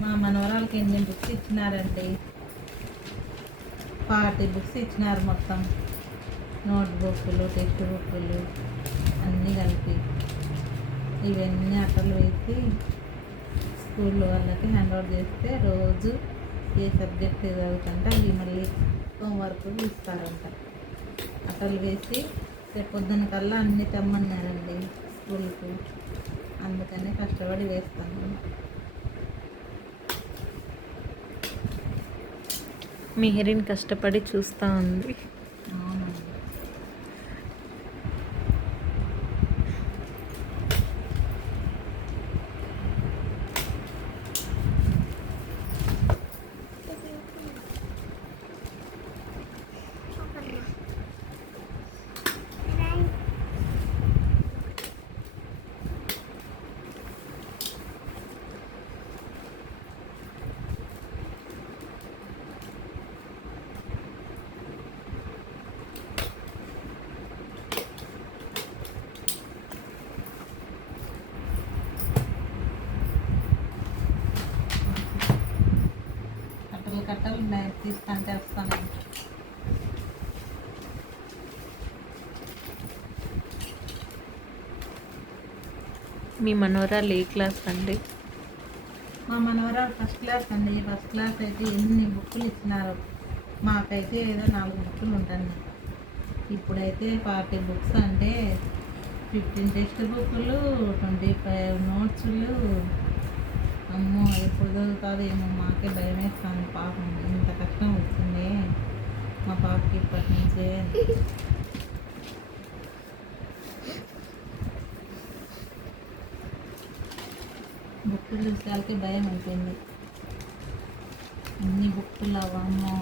మా మనవరాలకి ఎన్ని books ఇచ్చినారండి, 40 books ఇచ్చినారు మొత్తం. నోట్ బుక్లు, టెక్స్ట్ బుక్లు అన్నీ కలిపి ఇవన్నీ అట్టలు వేసి స్కూల్లో వాళ్ళకి హ్యాండ్ ఓవర్ చేస్తే రోజు ఏ సబ్జెక్ట్ చదువుతుంటే అవి మళ్ళీ హోంవర్క్ ఇస్తారంట. అట్టలు వేసి రేపు పొద్దున కల్లా అన్నీ తెమ్మన్నారండి స్కూల్కు. అందుకని కష్టపడి వేస్తాను. మిహిరిన్ కష్టపడి చూస్తూ ఉంది. అవునండి. కట్టలు తీసుకుంటే వస్తాను. మీ మనవరాలు ఏ క్లాస్ అండి? మా మనవరాలు ఫస్ట్ క్లాస్ అండి. ఫస్ట్ క్లాస్ అయితే ఎన్ని బుక్కులు ఇచ్చినారు. మాకైతే ఏదో 4 బుక్కులు ఉంటాయి. ఇప్పుడైతే 40 బుక్స్ అంటే 15 టెక్స్ట్ బుక్లు, 25 నోట్స్లు. అమ్మో ఎప్పుడు చదువుతాదో ఏమో, మాకే భయం వేస్తుంది. పాపం ఇంత కష్టం వచ్చింది మా పాపకి ఇప్పటి నుంచే. బుక్కులు చూసేవాళ్ళకి భయం అయిపోయింది. అన్ని బుక్కులు అమ్మో.